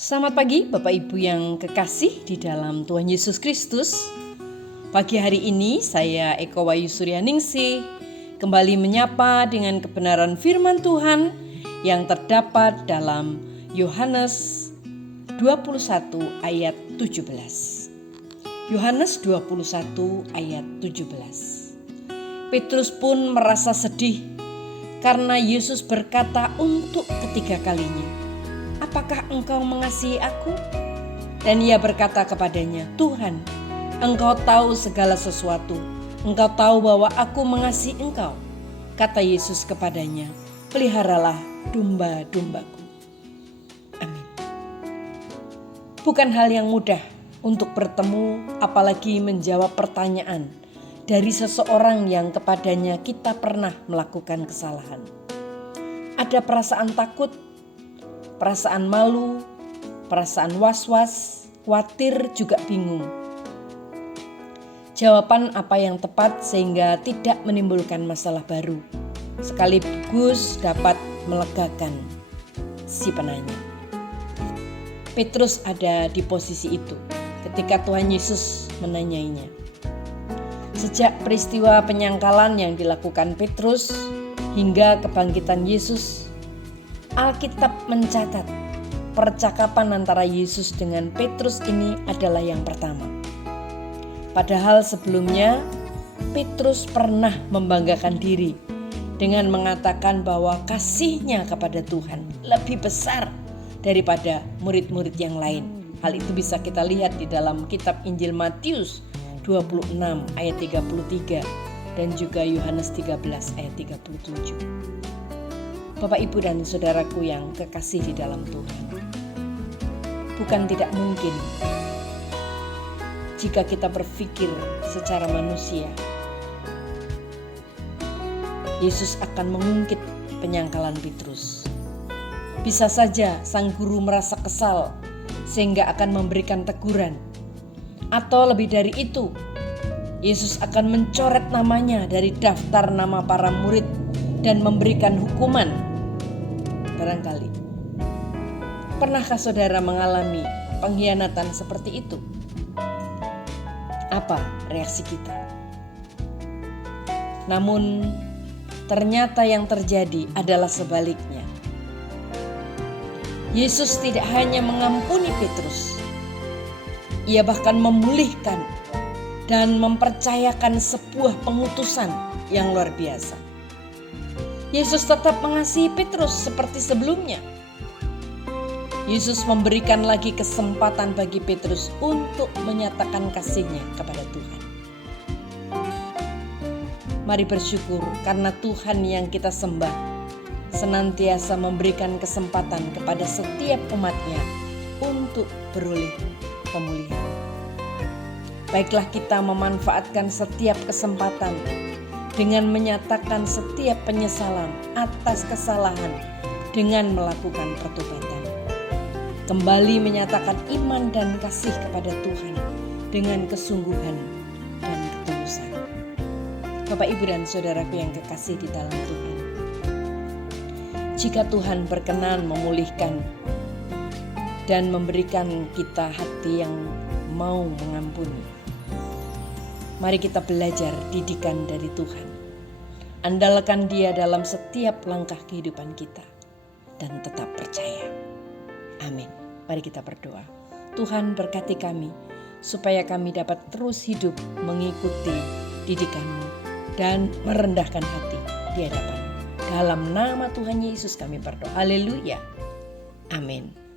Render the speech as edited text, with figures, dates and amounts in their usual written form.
Selamat pagi Bapak Ibu yang kekasih di dalam Tuhan Yesus Kristus. Pagi hari ini saya Eko Wayu Suryaningsih kembali menyapa dengan kebenaran firman Tuhan yang terdapat dalam Yohanes 21 ayat 17. Yohanes 21 ayat 17. Petrus pun merasa sedih karena Yesus berkata untuk ketiga kalinya, "Apakah engkau mengasihi aku?" Dan ia berkata kepadanya, "Tuhan, engkau tahu segala sesuatu. Engkau tahu bahwa aku mengasihi engkau." Kata Yesus kepadanya, "Peliharalah domba-dombaku." Amin. Bukan hal yang mudah untuk bertemu, apalagi menjawab pertanyaan dari seseorang yang kepadanya kita pernah melakukan kesalahan. Ada perasaan takut, perasaan malu, perasaan was-was, khawatir, juga bingung. Jawaban apa yang tepat sehingga tidak menimbulkan masalah baru, sekaligus dapat melegakan si penanya. Petrus ada di posisi itu ketika Tuhan Yesus menanyainya. Sejak peristiwa penyangkalan yang dilakukan Petrus hingga kebangkitan Yesus, Alkitab mencatat percakapan antara Yesus dengan Petrus ini adalah yang pertama. Padahal sebelumnya Petrus pernah membanggakan diri dengan mengatakan bahwa kasihnya kepada Tuhan lebih besar daripada murid-murid yang lain. Hal itu bisa kita lihat di dalam kitab Injil Matius 26 ayat 33 dan juga Yohanes 13 ayat 37. Bapak, Ibu, dan saudaraku yang kekasih di dalam Tuhan, bukan tidak mungkin jika kita berpikir secara manusia, Yesus akan mengungkit penyangkalan Petrus. Bisa saja sang guru merasa kesal sehingga akan memberikan teguran, atau lebih dari itu, Yesus akan mencoret namanya dari daftar nama para murid dan memberikan hukuman. Barangkali, pernahkah saudara mengalami pengkhianatan seperti itu? Apa reaksi kita? Namun, ternyata yang terjadi adalah sebaliknya. Yesus tidak hanya mengampuni Petrus, ia bahkan memulihkan dan mempercayakan sebuah pengutusan yang luar biasa. Yesus tetap mengasihi Petrus seperti sebelumnya. Yesus memberikan lagi kesempatan bagi Petrus untuk menyatakan kasihnya kepada Tuhan. Mari bersyukur karena Tuhan yang kita sembah senantiasa memberikan kesempatan kepada setiap umatnya untuk beroleh pemulihan. Baiklah kita memanfaatkan setiap kesempatan dengan menyatakan setiap penyesalan atas kesalahan dengan melakukan pertobatan. Kembali menyatakan iman dan kasih kepada Tuhan dengan kesungguhan dan ketulusan. Bapak, Ibu, dan saudaraku yang kekasih di dalam Tuhan, jika Tuhan berkenan memulihkan dan memberikan kita hati yang mau mengampuni, mari kita belajar didikan dari Tuhan. Andalkan Dia dalam setiap langkah kehidupan kita dan tetap percaya. Amin. Mari kita berdoa. Tuhan, berkati kami supaya kami dapat terus hidup mengikuti didikan-Mu dan merendahkan hati di hadapan-Mu. Dalam nama Tuhan Yesus kami berdoa. Haleluya. Amin.